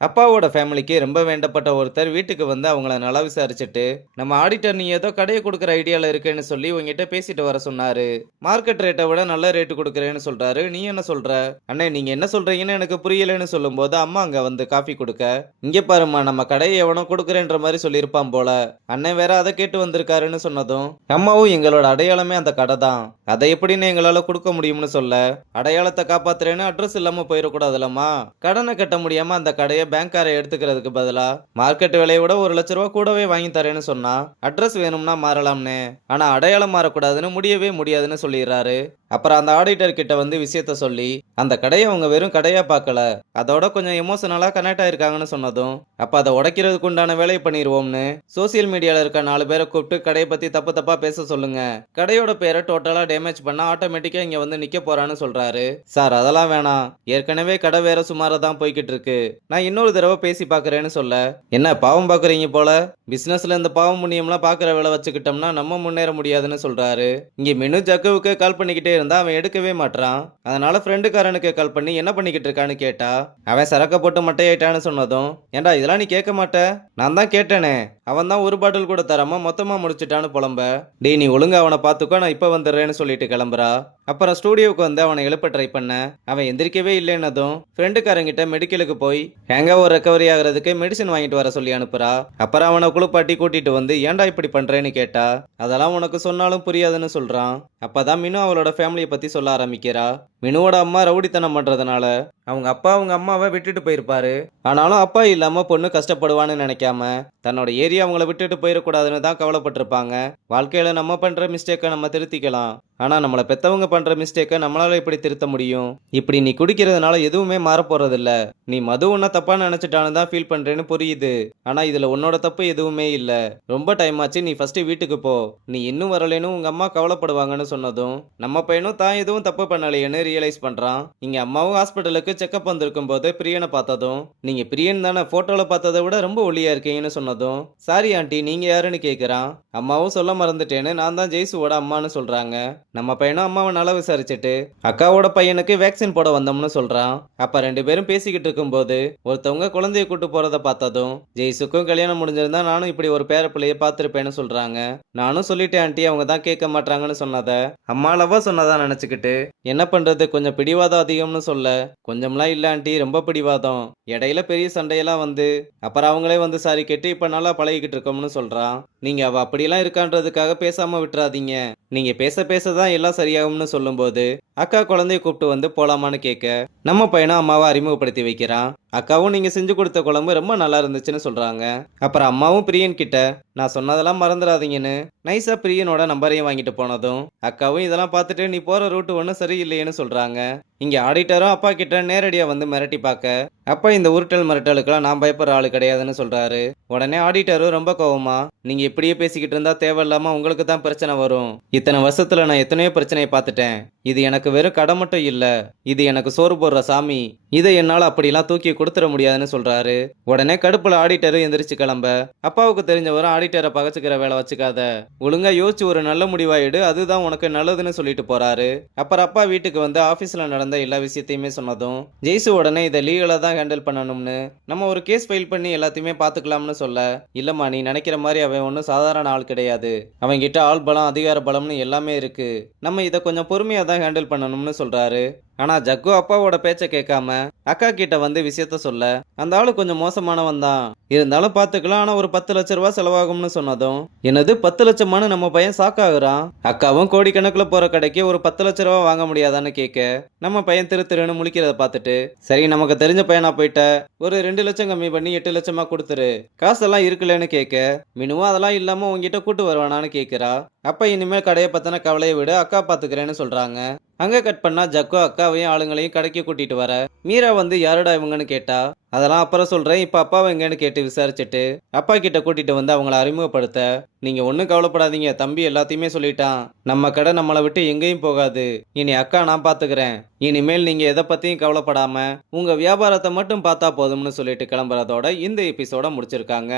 அப்பாவோட ஃபேமிலிக்கு ரொம்ப வேண்டப்பட்ட ஒருத்தர் வீட்டுக்கு வந்து அவங்கள நல்லா விசாரிச்சுட்டு, நம்ம ஆடிட்டர் நீ ஏதோ கடைய குடுக்குற ஐடியால இருக்கேன்னு சொல்லி உன்கிட்ட பேசிட்டு வர சொன்னாரு. மார்க்கெட் ரேட்ட விட நல்ல ரேட் குடுக்குறேன்னு சொல்றாரு. நீ என்ன சொல்ற? அண்ணே நீங்க என்ன சொல்றீங்கன்னு எனக்கு புரியலன்னு சொல்லும்போது, அம்மா அங்க வந்து காஃபி குடுக்க, இங்க பாரும்மா நம்ம கடைய எவனோ குடுக்குறேன்ற மாரி சொல்லியிருப்பான் போல. அண்ணன் வேற அத கேட்டு வந்திருக்காருன்னு சொன்னதும், அம்மாவும் எங்களோட அடையாளமே அந்த கடை தான். அதை எப்படின்னு எங்களால குடுக்க முடியும்னு சொல்ல, அடையாளத்த காப்பாத்துறேன்னு அட்ரஸ் இல்லாம போயிடக்கூடாதுல்லம்மா. கடனை கட்ட முடியாம அந்த கடைய பேங்க்கார எடுத்துக்கிறதுக்கு பதிலா மார்க்கெட் விலையை விட ₹1,00,000 கூடவே வாங்கி தரேன்னு சொன்னா அட்ரஸ் வேணும்னா மாறலாம்னு, ஆனா அடையாளம் மாறக்கூடாதுன்னு முடியவே முடியாதுன்னு சொல்லிடுறாரு. அப்புறம் அந்த ஆடிட்டர் கிட்ட வந்து விஷயத்த சொல்லி அந்த கடையை அவங்க வெறும் கடையா பார்க்கல, அதோட கொஞ்சம் எமோஷனலா கனெக்ட் ஆயிருக்காங்கன்னு சொன்னதும், அப்ப அதை உடைக்கிறதுக்கு உண்டான வேலையை பண்ணிடுவோம்னு சோசியல் மீடியால இருக்க 4 பேரை கூப்பிட்டு கடையை பத்தி தப்பு தப்பா பேச சொல்லுங்க, கடையோட பேரை டோட்டலா டேமேஜ் பண்ணா ஆட்டோமேட்டிக்கா இங்க வந்து நிக்க போறான்னு சொல்றாரு. சார் அதெல்லாம் வேணாம், ஏற்கனவே கடை வேற சுமாரா தான் போய்கிட்டு இருக்கு, நான் இன்னொரு தடவை பேசி பார்க்கறேன்னு சொல்ல, என்ன பாவம் பார்க்குறீங்க போல, பிசினஸ்ல இந்த பாவம் புண்ணியம்லாம் பார்க்குற வேலை வச்சுக்கிட்டோம்னா நம்ம முன்னேற முடியாதுன்னு சொல்றாரு. இங்க மெனு ஜக்குவுக்கு கால் பண்ணிக்கிட்டே இருந்தா அவன் எடுக்கவே மாட்றான். அதனால ஃப்ரெண்டுக்காரனுக்கு கால் பண்ணி என்ன பண்ணிக்கிட்டு இருக்கான்னு கேட்டா, அவன் சரக்க போட்டு மட்டையாயிட்டான்னு சொன்னதும், ஏன்டா இதெல்லாம் நீ கேட்க மாட்ட, நான் தான் கேட்டேனே, அவன் தான் ஒரு பாட்டில் கூட தராம மொத்தமா முடிச்சிட்டான்னு புலம்ப, டேய் நீ ஒழுங்கா அவனை பார்த்துக்கோ நான் இப்ப வந்துடுறேன்னு சொல்லிட்டு கிளம்புறா. அப்புறம் ஸ்டூடியோவுக்கு வந்து அவனை எழுப்ப ட்ரை பண்ண அவன் எந்திரிக்கவே இல்லைன்னதும் ஃப்ரெண்டுக்காரங்கிட்ட மெடிக்கலுக்கு போய் ஹேங் ஓவர் ரெக்கவரி ஆகிறதுக்கு மெடிசன் வாங்கிட்டு வர சொல்லி அனுப்புறா. அப்புறம் அவனை குளிப்பாட்டி கூட்டிட்டு வந்து ஏன்டா இப்படி பண்றேன்னு கேட்டா, அதெல்லாம் உனக்கு சொன்னாலும் புரியாதுன்னு சொல்றான். அப்பதான் மினு அவளோட ஃபேமிலியை பத்தி சொல்ல ஆரம்பிக்கிறா. மினுவோட அம்மா ரவுடித்தனம் பண்றதுனால அவங்க அப்பா அவங்க அம்மாவை விட்டுட்டு போயிருப்பாரு. ஆனாலும் அப்பா இல்லாம பொண்ணு கஷ்டப்படுவான்னு நினைக்காம தன்னோட ஏரியா அவங்கள விட்டுட்டு போயிடக்கூடாதுன்னு தான் கவலைப்பட்டிருப்பாங்க. வாழ்க்கையில நம்ம பண்ற மிஸ்டேக்கை நம்ம திருத்திக்கலாம், ஆனா நம்மளை பெத்தவங்க பண்ற மிஸ்டேக்கை நம்மளால இப்படி திருத்த முடியும். இப்படி நீ குடிக்கிறதுனால எதுவுமே மாறப்போறது இல்ல, நீ மது உன்ன தப்பா நினைச்சிட்டான்னு தான் ஃபீல் பண்றேன்னு புரியுது, ஆனா இதுல உன்னோட தப்பு எதுவுமே இல்ல, ரொம்ப டைம் ஆச்சு, நீ ஃபர்ஸ்ட் வீட்டுக்கு போ, நீ இன்னும் வரலேன்னு உங்க அம்மா கவலைப்படுவாங்கன்னு சொன்னதும், நம்ம பையனும் தான் எதுவும் தப்பு பண்ணலையேன்னு ரியலைஸ் பண்றான். இங்க அம்மாவும் ஹாஸ்பிட்டலுக்கு செக்அப் வந்திருக்கும் போது பிரியனை பார்த்ததும், நீங்க பிரியன் தானே, போட்டோல பார்த்ததை விட ரொம்ப ஒல்லியா இருக்கீங்கன்னு சொன்னதும், சாரி ஆண்டி நீங்க யாருன்னு கேக்குறான். அம்மாவும் சொல்ல மறந்துட்டேன்னு நான் தான் ஜெய்சுவோட அம்மான்னு சொல்றாங்க. நம்ம பையனும் அம்மாவை நல்லா விசாரிச்சுட்டு அக்காவோட பையனுக்கு வேக்சின் போட வந்தோம்னு சொல்றான். அப்ப 2 பேரும் பேசிக்கிட்டு இருக்கும்போது ஒருத்தவங்க குழந்தைய கூட்டு போறத பார்த்ததும், ஜெய்சுக்கும் கல்யாணம் முடிஞ்சிருந்தா நானும் இப்படி ஒரு பேர பிள்ளைய பார்த்திருப்பேன்னு சொல்றாங்க. நானும் சொல்லிட்டேன் ஆண்டி, அவங்க தான் கேட்க மாட்டாங்கன்னு சொன்னத அம்மா அளவா சொன்னதா நினைச்சுக்கிட்டு, என்ன பண்றது கொஞ்சம் பிடிவாதம் அதிகம்னு சொல்ல, கொஞ்சம்லாம் இல்ல ஆண்டி ரொம்ப பிடிவாதம், இடையில பெரிய சண்டையெல்லாம் வந்து அப்புறம் அவங்களே வந்து சாரி கேட்டு இப்ப நல்லா பழகிக்கிட்டு இருக்கோம்னு சொல்றான். நீங்க அவ அப்படியெல்லாம் இருக்கான்றதுக்காக பேசாம விட்டுறாதீங்க, நீங்க பேச பேசதான் எல்லாம் சரியாகும்னு சொல்லும்போது, அக்கா குழந்தைய கூப்பிட்டு வந்து போலாமான்னு கேட்க, நம்ம பையனும் அம்மாவை அறிமுகப்படுத்தி வைக்கிறான். அக்காவும் நீங்க செஞ்சு கொடுத்த குழம்பு ரொம்ப நல்லா இருந்துச்சுன்னு சொல்றாங்க. அப்புறம் அம்மாவும் பிரியன் கிட்ட நான் சொன்னதெல்லாம் மறந்துடாதீங்கன்னு நைஸா பிரியனோட நம்பரையும் வாங்கிட்டு போனதும், அக்காவும் இதெல்லாம் பார்த்துட்டு நீ போற ரூட் ஒன்றும் சரியில்லையேன்னு சொல்றாங்க. இங்க ஆடிட்டரும் அப்பா கிட்ட நேரடியா வந்து மிரட்டி பார்க்க, அப்பா இந்த உருட்டல் மிரட்டலுக்கெல்லாம் நான் பயப்படுற ஆளு கிடையாதுன்னு சொல்றாரு. உடனே ஆடிட்டரும் ரொம்ப கோவமா, நீங்க இப்படியே பேசிக்கிட்டு இருந்தா தேவையில்லாம உங்களுக்கு தான் பிரச்சனை வரும், இத்தனை வருஷத்துல நான் எத்தனையோ பிரச்சனையை பார்த்துட்டேன், இது எனக்கு வெறும் கடை மட்டும் இல்ல, இது எனக்கு சோறு போடுற சாமி, இதை என்னால அப்படிலாம் தூக்கி கொடுத்துட முடியாதுன்னு சொல்றாரு. உடனே கடுப்புல ஆடிட்டரும் எந்திரிச்சு கிளம்ப, அப்பாவுக்கு தெரிஞ்சவரும் ஆடிட்டரை பகச்சுக்கிற வேலை வச்சுக்காத, ஒழுங்கா யோசிச்சு ஒரு நல்ல முடிவாயிடு, அதுதான் உனக்கு நல்லதுன்னு சொல்லிட்டு போறாரு. அப்புறம் அப்பா வீட்டுக்கு வந்து ஆபீஸ்ல நடந்த எல்லா விஷயத்தையுமே சொன்னதும், ஜெய்சு உடனே இதை லீகலா தான் ஹேண்டில் பண்ணணும்னு நம்ம ஒரு கேஸ் ஃபைல் பண்ணி எல்லாத்தையுமே பாத்துக்கலாம்னு சொல்ல, இல்லம்மா நீ நினைக்கிற மாதிரி அவன் ஒன்றும் சாதாரண ஆள் கிடையாது, அவன் கிட்ட ஆள் பலம் அதிகார பலம்னு எல்லாமே இருக்கு, நம்ம இதை கொஞ்சம் பொறுமையா தான் ஹேண்டில் பண்ணணும்னு சொல்றாரு. ஆனா ஜக்கு அப்பாவோட பேச்ச கேட்காம அக்கா கிட்ட வந்து விஷயத்த சொல்ல, அந்த ஆளு கொஞ்சம் மோசமானவன் தான், இருந்தாலும் பாத்துக்கலாம், ஆனா ஒரு 10 லட்சம் ரூபாய் செலவாகும்னு சொன்னதும், என்னது 10 லட்சமானு நம்ம பையன் சாக்காகுறான். அக்காவும் கோடிக்கணக்கில் போற கடைக்கு ஒரு 10 லட்சம் ரூபாய் வாங்க முடியாதான்னு கேட்க, நம்ம பையன் திரு திருன்னு முழிக்கிறத பார்த்துட்டு, சரி நமக்கு தெரிஞ்ச பையனா போயிட்ட, ஒரு 2 லட்சம் கம்மி பண்ணி 8 லட்சமா கொடுத்துரு, காசெல்லாம் இருக்குல்லன்னு கேட்க, மினுவா அதெல்லாம் இல்லாம உங்ககிட்ட கூட்டு வருவானான்னு கேட்கிறா. அப்ப இனிமேல் கடையை பத்தின கவலையை விட அக்கா பாத்துக்கிறேன்னு சொல்றாங்க. அங்க கட் பண்ணா ஜக்கு அக்காவையும் ஆளுங்களையும் கடைக்கு கூட்டிட்டு வர, மீரா வந்து யாருடா இவங்கன்னு கேட்டா, அதெல்லாம் அப்புறம் சொல்றேன், இப்ப அப்பாவை எங்கன்னு கேட்டு விசாரிச்சுட்டு அப்பா கிட்ட கூட்டிட்டு வந்து அவங்கள அறிமுகப்படுத்த, நீங்க ஒன்றும் கவலைப்படாதீங்க, தம்பி எல்லாத்தையுமே சொல்லிட்டான், நம்ம கடை நம்மளை விட்டு எங்கேயும் போகாது, இனி அக்கா நான் பாத்துக்கிறேன், இனிமேல் நீங்க எதை பத்தியும் கவலைப்படாம உங்க வியாபாரத்தை மட்டும் பார்த்தா போதும்னு சொல்லிட்டு கிளம்புறதோட இந்த எபிசோட முடிச்சிருக்காங்க.